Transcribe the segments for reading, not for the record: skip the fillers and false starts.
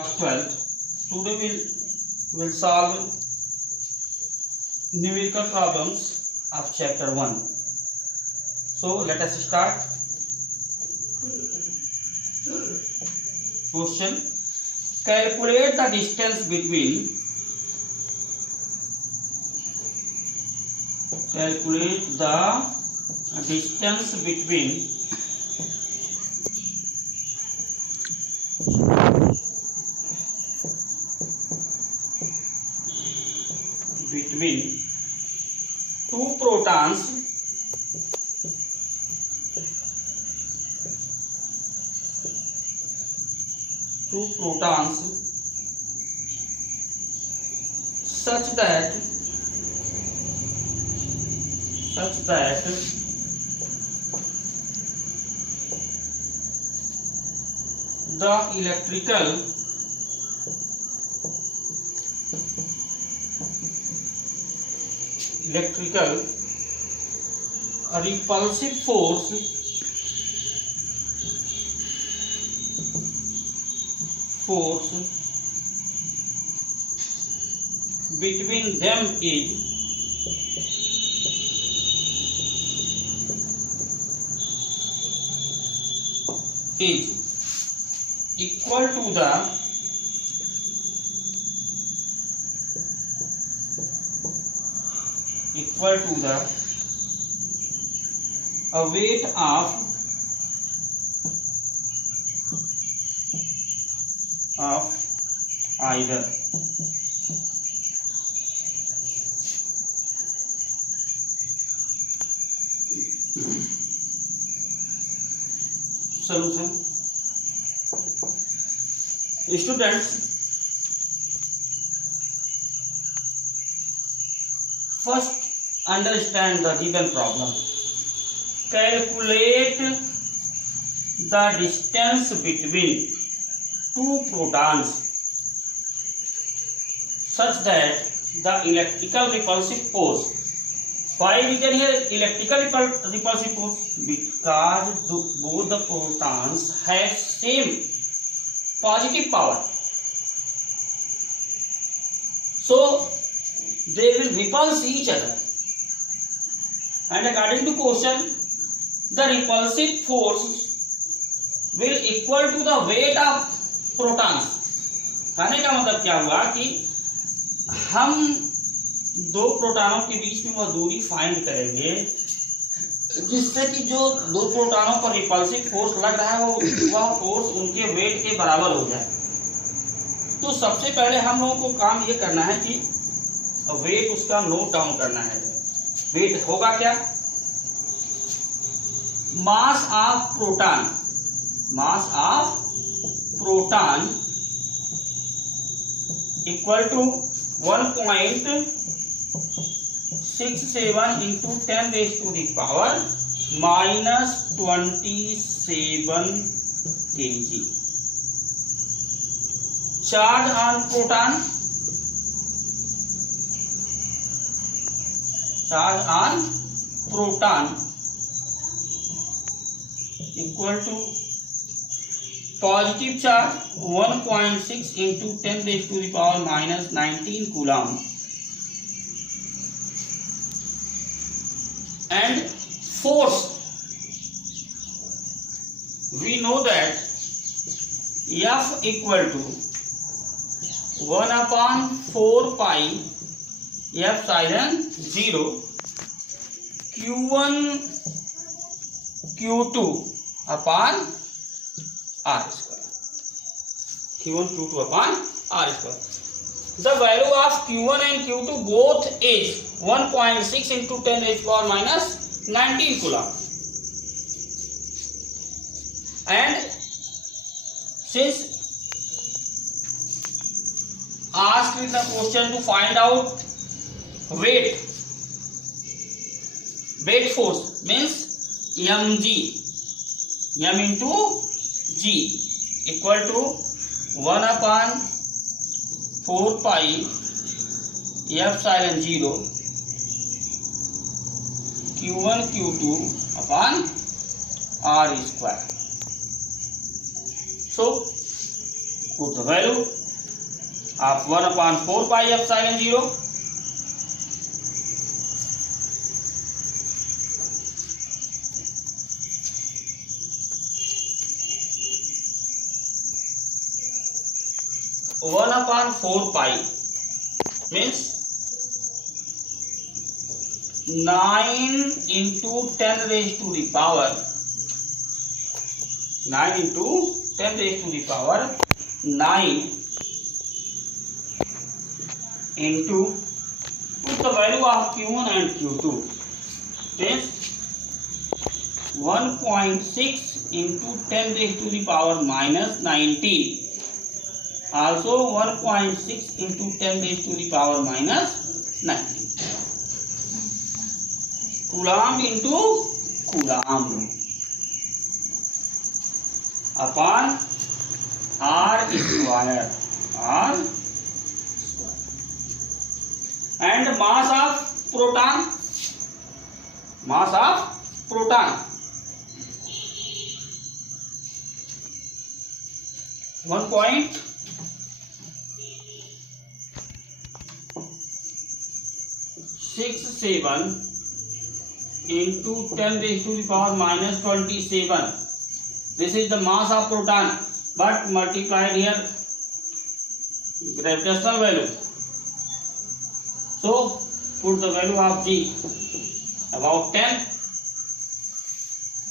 Class 12. Today we'll solve numerical problems of chapter 1. So let us start. Question: calculate the distance between two protons such that the electrical repulsive force between them is equal to the weight of either. Solution. Students, first understand the given problem. Calculate the distance between two protons such that the electrical repulsive force. Why we can here electrical repulsive force? Because both the protons have same positive power, so they will repulse each other, and according to question, the repulsive force will equal to the weight of protons. कहने का मतलब क्या हुआ कि हम दो प्रोटॉनों के बीच में वह दूरी फाइंड करेंगे जिससे कि जो दो प्रोटॉनों पर रिपल्सिव फोर्स लग रहा है वह फोर्स उनके वेट के बराबर हो जाए। तो सबसे पहले हम लोगों को काम ये करना है कि वेट उसका नोट डाउन करना है। वेट होगा क्या? Mass of proton equal to 1.67 into 10 raised to the power minus 27 kg. Charge on proton equal to positive charge 1.6 into 10 raised to the power minus 19 coulomb, and force, we know that F equal to 1/4 pi epsilon 0 Q1 Q2 upon R square. Q1 Q2 upon R square. The value of Q1 and Q2 both is 1.6 into 10 raised power minus 19 coulomb. And since asked in the question to find out weight force means mg, m into g equal to 1/4 pi epsilon 0 Q1 Q2 upon R square. So Put the value of 1/4 pi epsilon 0. One upon 4 pi means 9 into 10 raised to the power 9 into 10 raised to the power 9 into put the value of Q1 and Q2 is 1.6 into 10 raised to the power minus 90. Also 1.6 into 10 raised to the power minus 90. Coulomb into Coulomb upon R square. And mass of proton 1.67 into 10 raised to the power minus 27. This is the mass of proton, but multiplied here gravitational value. So put the value of G about 10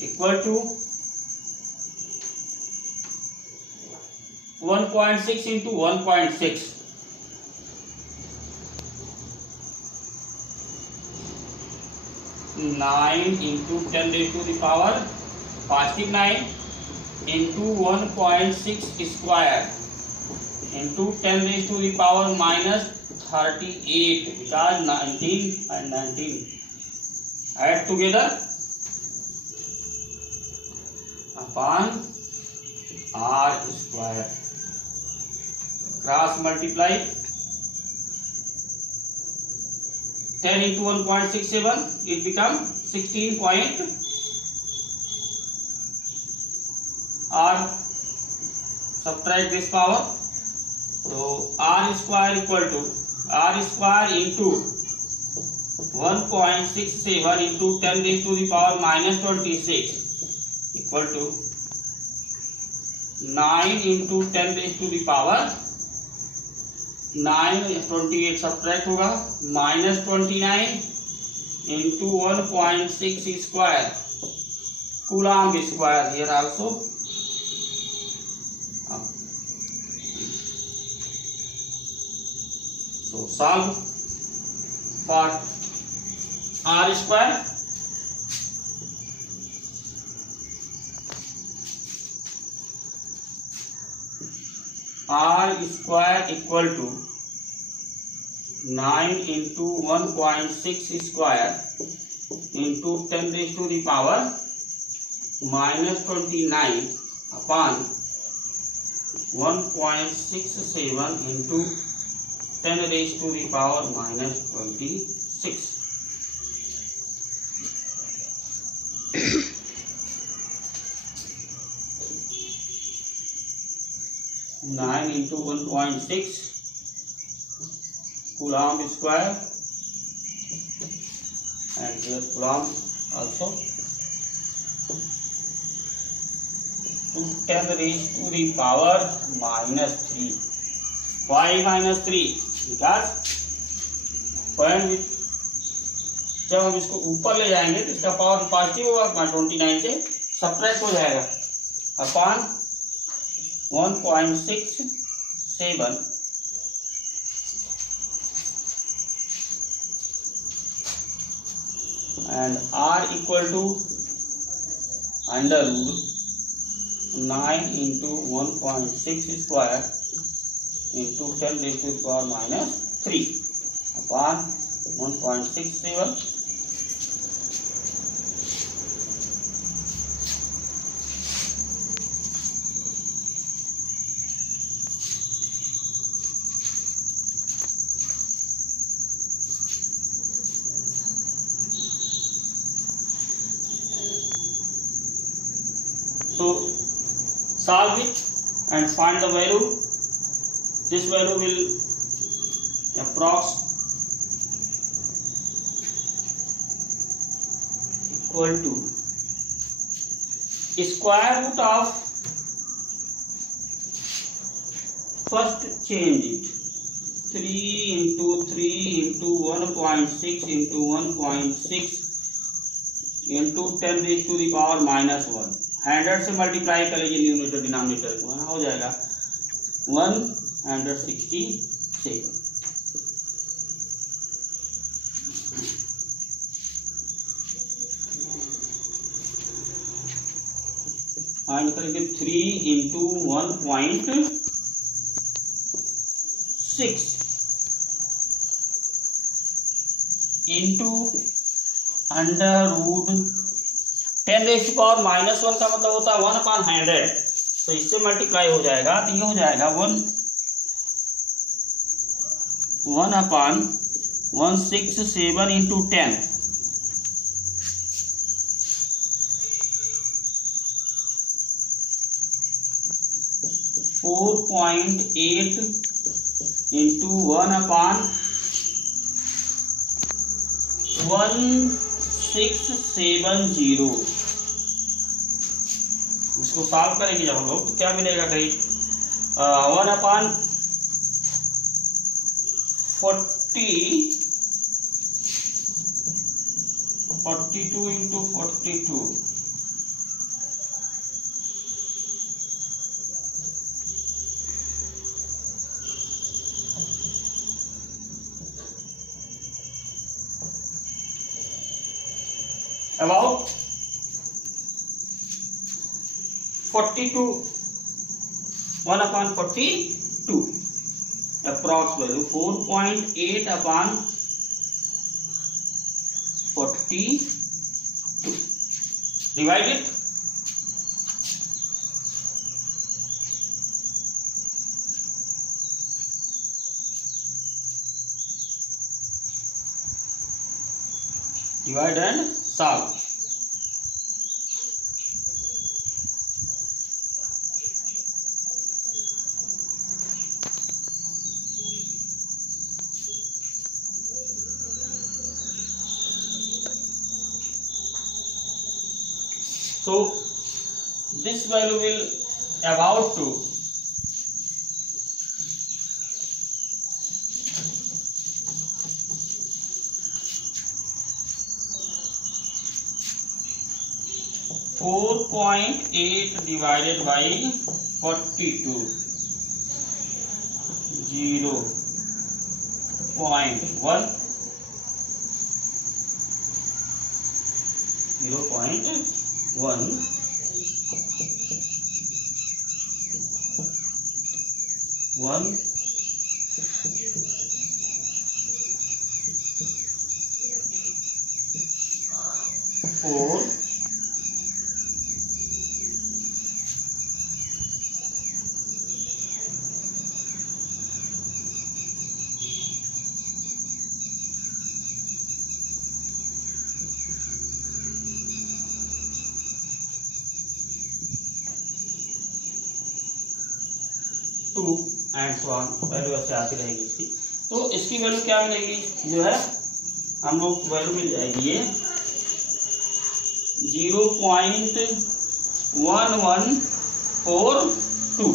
equal to 1.6 into 1.6. 9 into 10 raised to the power positive 9 into 1.6 square into 10 raised to the power minus 38 because 19 and 19 add together upon R square. Cross multiply 10 into 1.67 it becomes 16 point R subtract this power, so R square equal to R square into 1.67 into 10 raised to the power minus 26 equal to 9 into 10 raised to the power 9 28 subtract होगा minus 29 into 1.6 square Coulomb square here also. So solve for R square. R square equal to 9 into 1.6 square into 10 raised to the power minus 29 upon 1.67 into 10 raised to the power minus 26. 9 into 1.6 Coulomb square and here Coulomb also to 10 raised to the power minus 3. Why minus 3? Because point जब हम इसको ऊपर ले जाएंगे तो इसका power positive होगा 29 से सब्ट्रैक्ट हो जाएगा upon 1.67 and R equal to under root 9 into 1.6 square into 10 raised to the power minus 3 upon 1.67 So solve it and find the value this value will approx equal to square root of first change it 3 into 3 into 1.6 into 1.6 into 10 raised to the power -1 100 से multiply कर लीजिए numerator denominator को, हो जाएगा 167। Find करेंगे 3 into 1.6 into under root 10 raise to power -1 का मतलब होता है 1/100, तो इससे मल्टीप्लाई हो जाएगा तो ये हो जाएगा 1/167 इंटू 10 4.8 इंटू 1/1670। इसको सॉल्व करेंगे जब हम लोग तो क्या मिलेगा करीब 1/42 into 42 about 42 1/42 approx value 4.8/42 divide it divide and solve. So this value will about to 4.8 divided by 42 0.1 1 4 2 and so on value ऐसे आती रहेगी इसकी। तो इसकी वैल्यू क्या मिलेगी जो है हम लोग वैल्यू मिल जाएगी ये 0.1142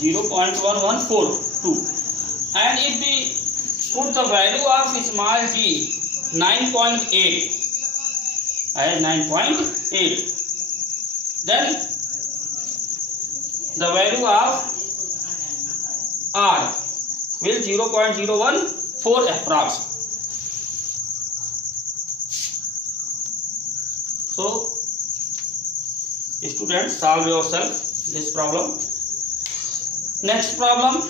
0.1142 and if we put the value of small g 9.8 as 9.8 then the value of r will 0.014 approx. So students, solve yourself this problem. Next problem,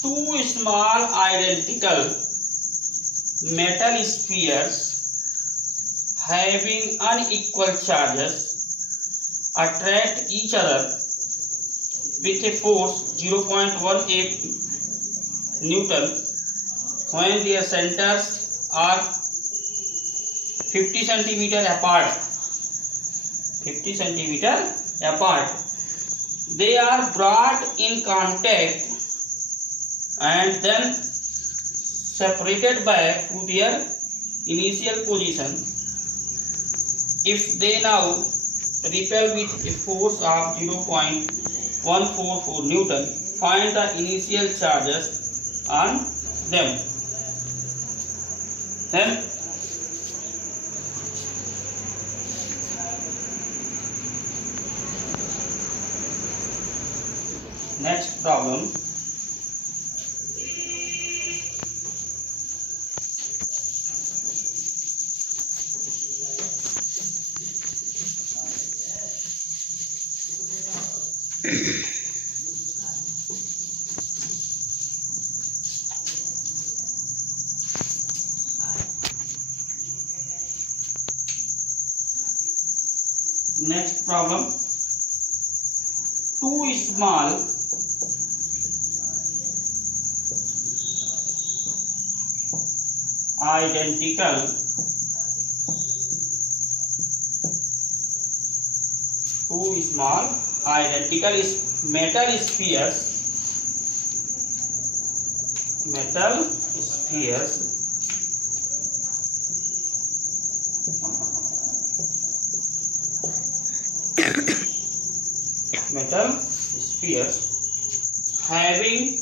two small identical metal spheres having unequal charges attract each other with a force 0.18 Newton when their centers are 50 centimeter apart. 50 centimeter apart. They are brought in contact and then separated back to their initial position. If they now repel with a force of 0.144 Newton, find the initial charges on them. Then next problem. Next problem. Two small identical metal spheres having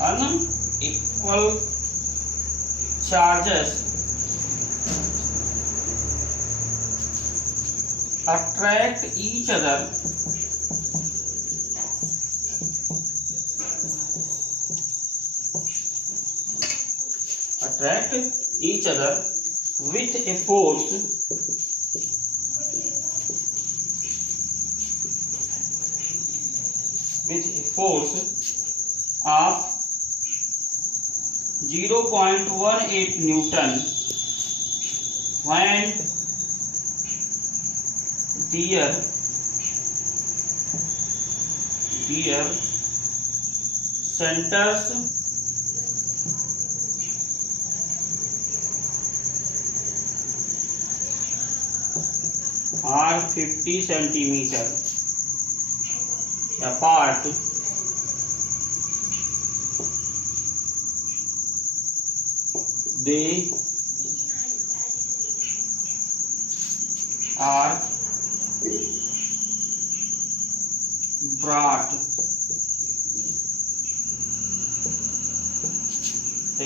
unequal charges attract each other with a force of 0.18 Newton when their centers are 50 centimeter apart. They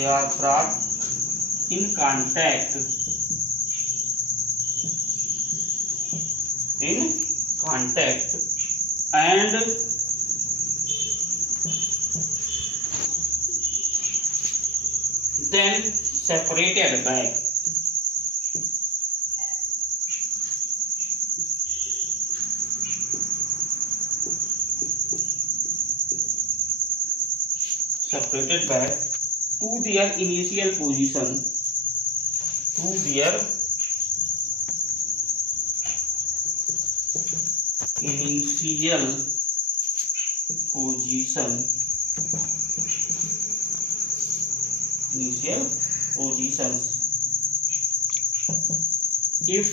are brought in contact and then separated back. To their initial position. Initial positions. If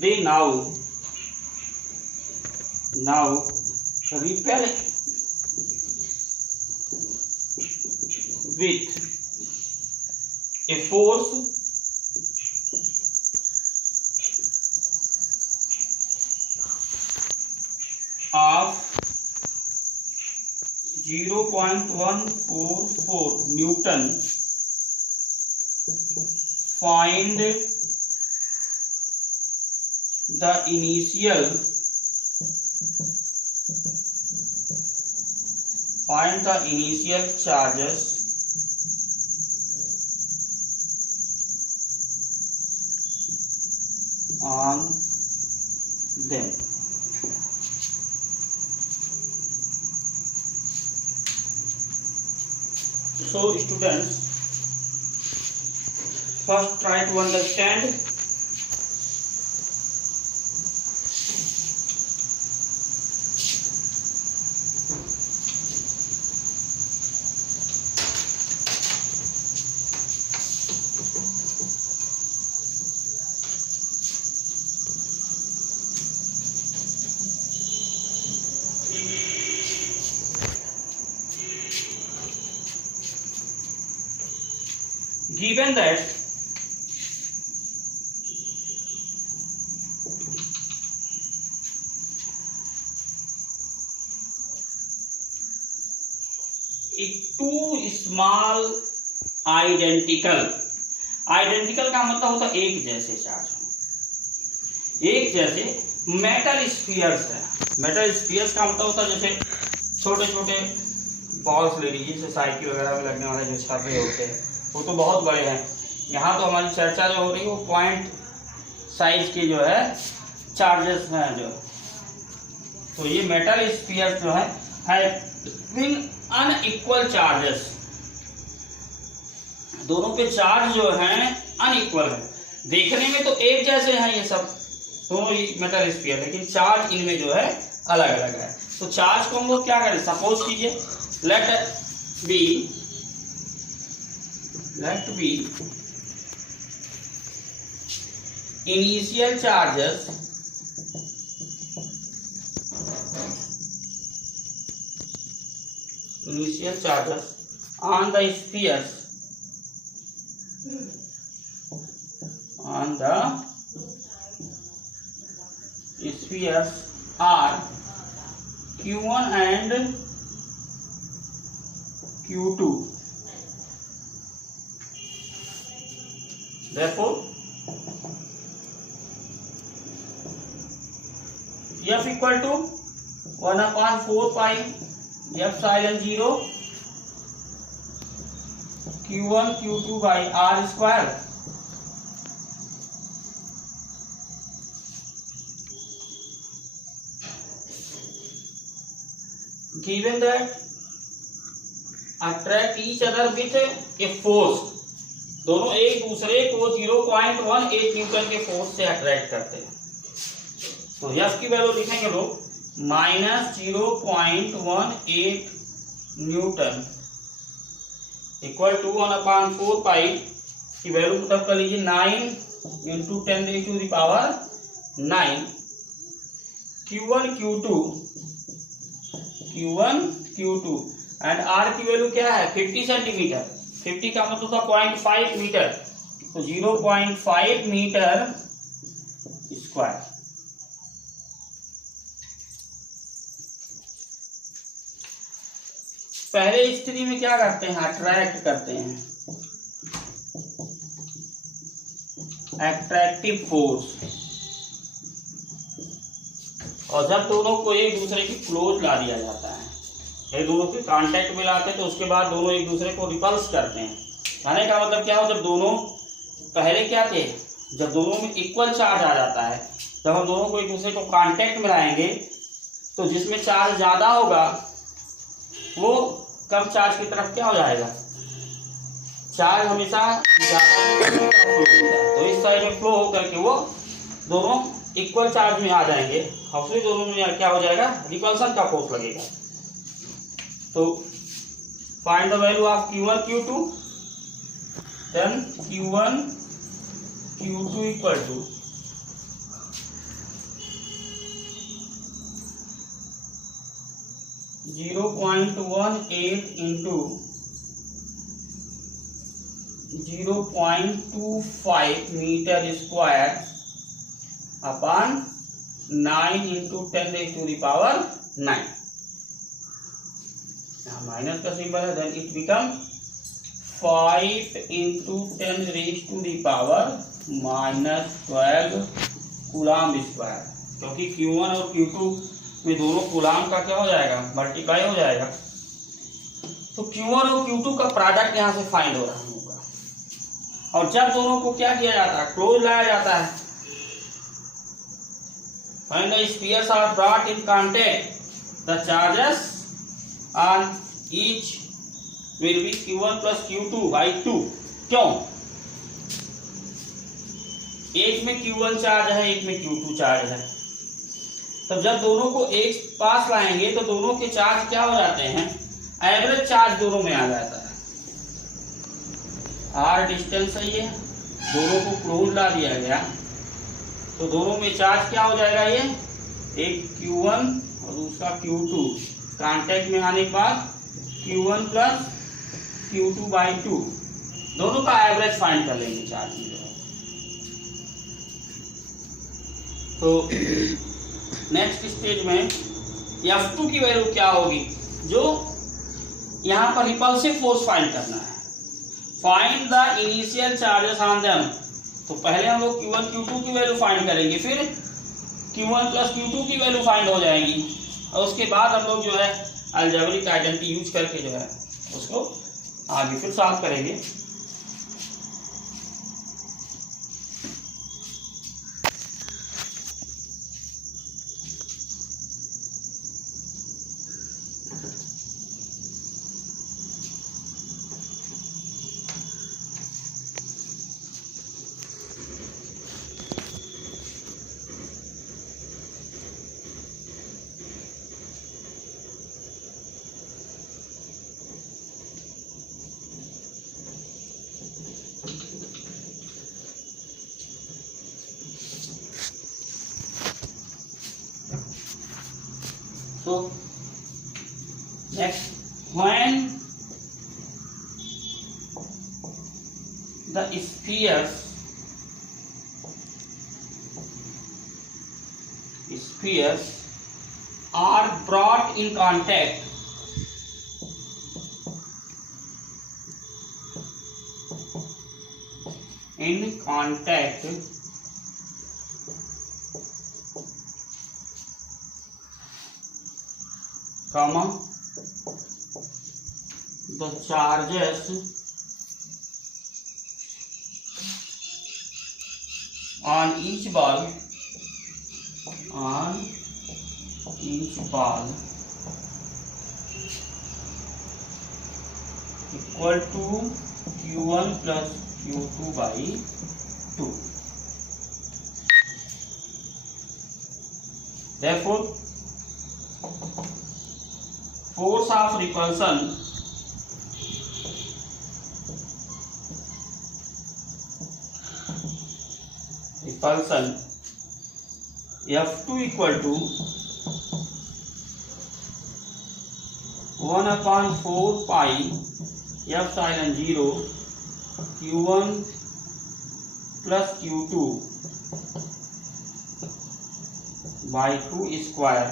they now repel with a force of 0.144 Newton, find the initial charges on them. So students, first try to understand given that two small identical का मतलब होता है एक जैसे charge, एक जैसे metal spheres है। Metal spheres का मतलब होता है जैसे छोटे छोटे बॉल्स ले लीजिए, जैसे साइकिल वगैरह में लगने वाले जो छर्रे होते हैं वो तो बहुत बड़े हैं। यहाँ तो हमारी चर्चा जो हो रही है वो पॉइंट साइज के जो है चार्जेस हैं जो, तो ये मेटल स्फीयर्स जो है हैविंग अनइक्वल चार्जेस, दोनों पे चार्ज जो है अनइक्वल है। देखने में तो एक जैसे हैं ये सब दोनों ही मेटल स्फीयर, लेकिन चार्ज इनमें जो है अलग अलग है। तो चार्ज को हम लोग क्या करें, सपोज कीजिए let be initial charges on the spheres are Q1 and Q2. Therefore F equal to 1/4 pi epsilon 0 Q1 Q2 by R square. Given that attract each other with a force, दोनों एक दूसरे को 0.18 Newton के force से attract करते हैं। तो F की वैल्यू लिखेंगे लोग -0.18 न्यूटन इक्वल टू 1/4 पाई की वैल्यू तब कर लीजिए 9 × 10⁻⁹ Q1 Q2 एंड R की वैल्यू क्या है 50 सेंटीमीटर, 50 का मतलब था 0.5 मीटर, तो 0.5 मीटर स्क्वायर। पहले स्थिति में क्या करते हैं, अट्रैक्ट करते हैं, अट्रैक्टिव फोर्स, और जब दोनों को एक दूसरे के क्लोज ला दिया जाता है, एक दोनों के कांटेक्ट में लाते हैं, तो उसके बाद दोनों एक दूसरे को रिपल्स करते हैं। कहने का मतलब क्या हो, जब दोनों पहले क्या थे, जब दोनों में इक्वल चार्ज आ जाता है, जब हम दोनों को एक दूसरे को कांटेक्ट में लाएंगे तो जिसमें चार्ज ज्यादा होगा वो कम चार्ज की तरफ क्या हो जाएगा, चार्ज हमेशा ज्यादा फ्लो होता है, तो इस साइड में फ्लो होकर के वो दोनों इक्वल चार्ज में आ जाएंगे, और दोनों में क्या हो जाएगा, रिपल्सन का फोर्स लगेगा। तो find the value of Q1 Q2, देन Q1 Q2 equal to 0.18 into 0.25 metre square upon 9 into 10⁻⁹। Minus का सिंबल है, then it become 5 into 10⁻⁻12 coulomb square, क्योंकि Q1 और Q2 में दोनों कूलाम का क्या हो जाएगा, मल्टीप्लाई हो जाएगा। तो Q1 और Q2 का प्रोडक्ट यहाँ से फाइंड हो रहा होगा, और जब दोनों को क्या किया जाता है, क्लोज लाया जाता है, when the spheres are brought in contact, the charges on each will be Q1 plus Q2/2। क्यों? एक में Q1 चार्ज है, एक में Q2 चार्ज है। तब जब दोनों को एक पास लाएंगे तो दोनों के चार्ज क्या हो जाते हैं, एवरेज चार्ज दोनों में आ जाता है। r डिस्टेंस है ये, दोनों को क्लोज ला दिया गया तो दोनों में चार्ज क्या हो जाएगा, ये एक Q1 और दूसरा Q2 कांटेक्ट में आने के बाद Q1 प्लस Q2/2 दोनों का एवरेज फाइंड कर लेंगे चार्ज में। तो नेक्स्ट स्टेज में F2 की वैल्यू क्या होगी, जो यहाँ पर रिपल्सिव फोर्स फाइंड करना है। Find the initial charges on them. तो पहले हम लोग Q1 Q2 की वैल्यू फाइंड करेंगे, फिर Q1 प्लस Q2 की वैल्यू फाइंड हो जाएगी और उसके बाद हम लोग जो है अलजेब्रिक आइडेंटिटी यूज करके जो है उसको आगे फिर सॉल्व करेंगे। So next, when the spheres are brought in contact comma the charges on each ball equal to Q1 plus Q2/2. Therefore force of repulsion F2 equal to 1/4 pi epsilon 0 Q1 plus Q2/2 square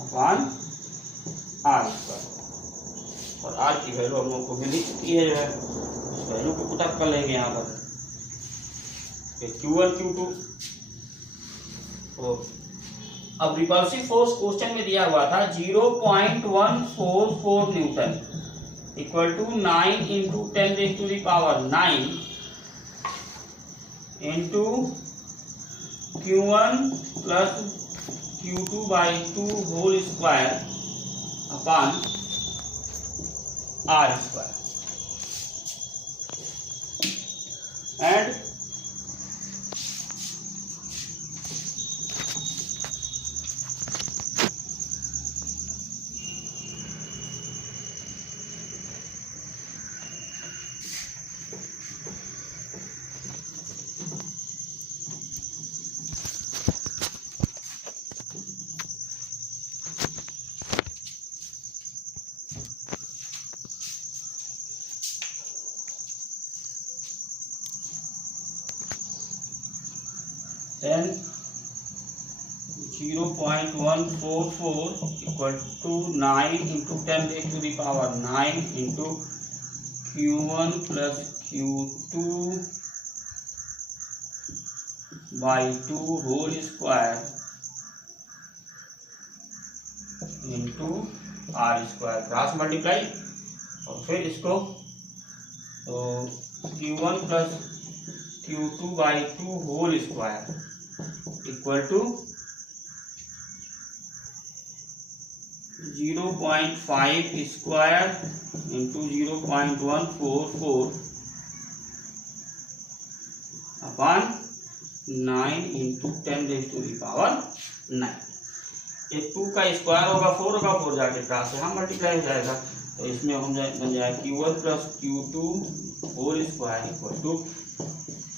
upon r square. और r की value हम लोग को मिली चुकी है, जो है उस वैल्यू को पुट अप कर लेंगे यहाँ पर। Q1 Q2 तो अब रिपल्सिव फोर्स क्वेश्चन में दिया हुआ था 0.144 newton equal to 9 into 10⁹9 into Q1 plus Q2/2 whole square upon r square. And then 0.144 equal to 9 into 10⁹9 into Q1 plus Q2/2 whole square into r square cross multiply और फिर इसको तो Q1 plus Q2/2 whole square equal to 0.5 square into 0.144 upon 9 into 10 raised to the power 9। ये 2 का square होगा 4 होगा, 4 जाके cross यहाँ मल्टीप्लाई हो जाएगा, तो इसमें हम बन जाएगा Q1 plus Q2 whole square equal to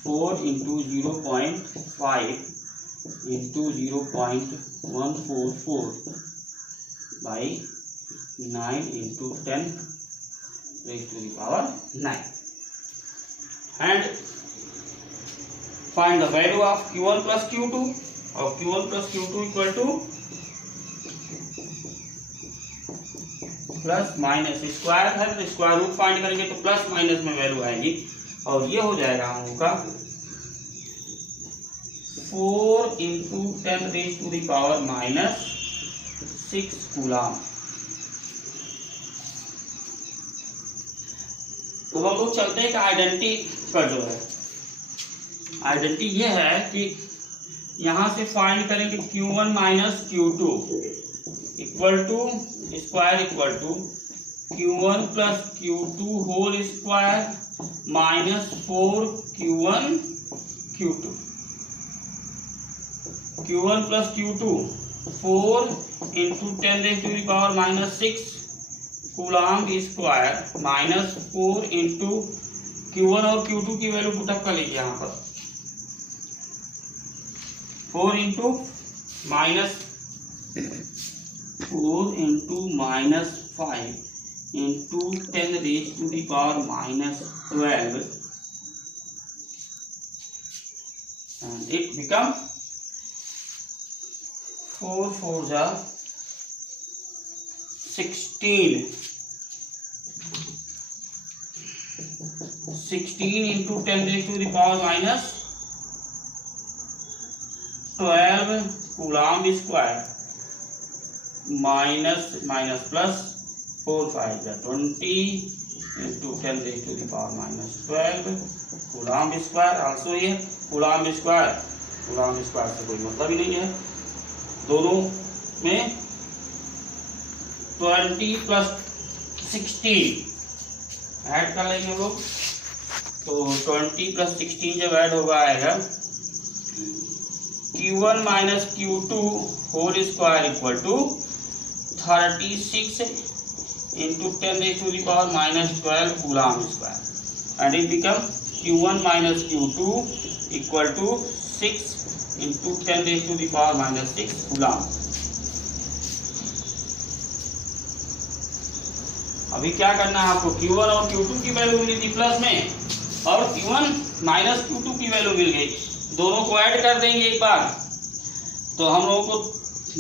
4 into 0.5 into 0.144 by 9 into 10 raised to the power 9 and find the value of Q1 plus Q2 और Q1 plus Q2 equal to plus minus square है तो square root find करेंगे तो plus minus में value आएगी और ये हो जाएगा हम लोग का 4 into 10 raise to the power minus 6 coulomb. तो हम लोग चलते हैं कि आइडेंटिटी पर जो है आइडेंटिटी ये है कि यहां से फाइंड करेंगे Q1 minus Q2 equal to square equal to Q1 plus Q2 whole square minus 4 Q1 Q2 Q1 plus Q2 4 into 10 raise to the power minus 6 coulomb square minus 4 into Q1 और Q2 की value put up कर लीजिए यहाँ पर 4 into minus 5 into 10 raise to the power minus 12 and it become 4 4 जा 16 into 10 raise to the power minus 12 coulomb square minus minus plus 4 5 या 20 into 10 raise to the power minus 12 coulomb square. Also ये coulomb square से कोई मतलब ही नहीं है, दोनों में 20 प्लस 16 ऐड कर लेंगे हम लोग, तो 20 प्लस 16 जब ऐड होगा आएगा Q1 minus Q2 whole square equal to 36 into 10 raise to the power minus 12 coulomb square and it become Q1 minus Q2 equal to 6 into 10 raise to the power minus 6 coulomb. अभी क्या करना है आपको, Q1 और Q2 की value मिली थी plus में और Q1 माइनस Q2 की वैल्यू मिल गई, दोनों को ऐड कर देंगे एक बार तो हम लोगों को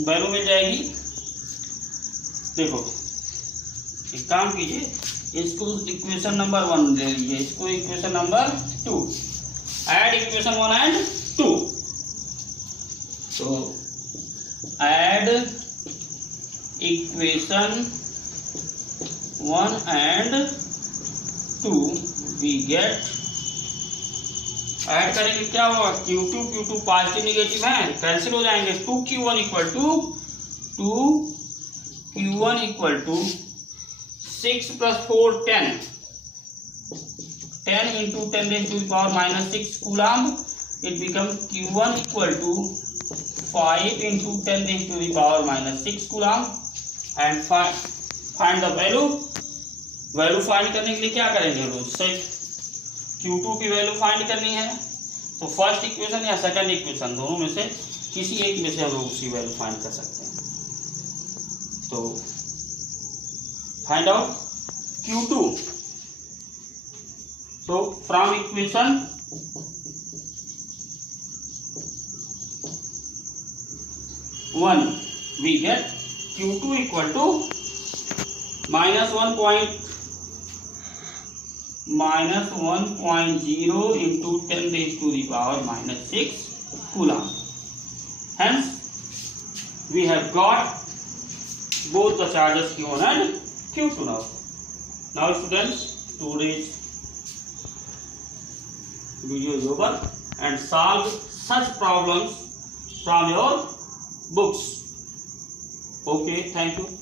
वैल्यू मिल जाएगी। देखो एक काम कीजिए, इसको इक्वेशन नंबर 1 ले लीजिए, इसको equation number 2, add equation 1 and 2। तो add equation 1 and 2 we get, add करेंगे क्या होगा Q2 पॉजिटिव निगेटिव है कैंसिल हो जाएंगे, 2Q1 equal to 6 plus 4 10 into 10 raise to the power minus 6 coulomb, it become Q1 equal to 5 into 10 raise to the power minus 6 coulomb and find the value find करने के लिए क्या करेंगे रोज से Q2 की वैल्यू फाइंड करनी है, तो फर्स्ट इक्वेशन या सेकंड इक्वेशन दोनों में से किसी एक में से हम लोग उसकी वैल्यू फाइंड कर सकते हैं। तो find out Q2, so from equation 1 we get Q2 equal to minus 1.0 into 10 raised to the power minus 6 coulomb. Hence we have got both the charges Q1 and Q2 now. Now students, today's video is over and solve such problems from your books. Okay, thank you.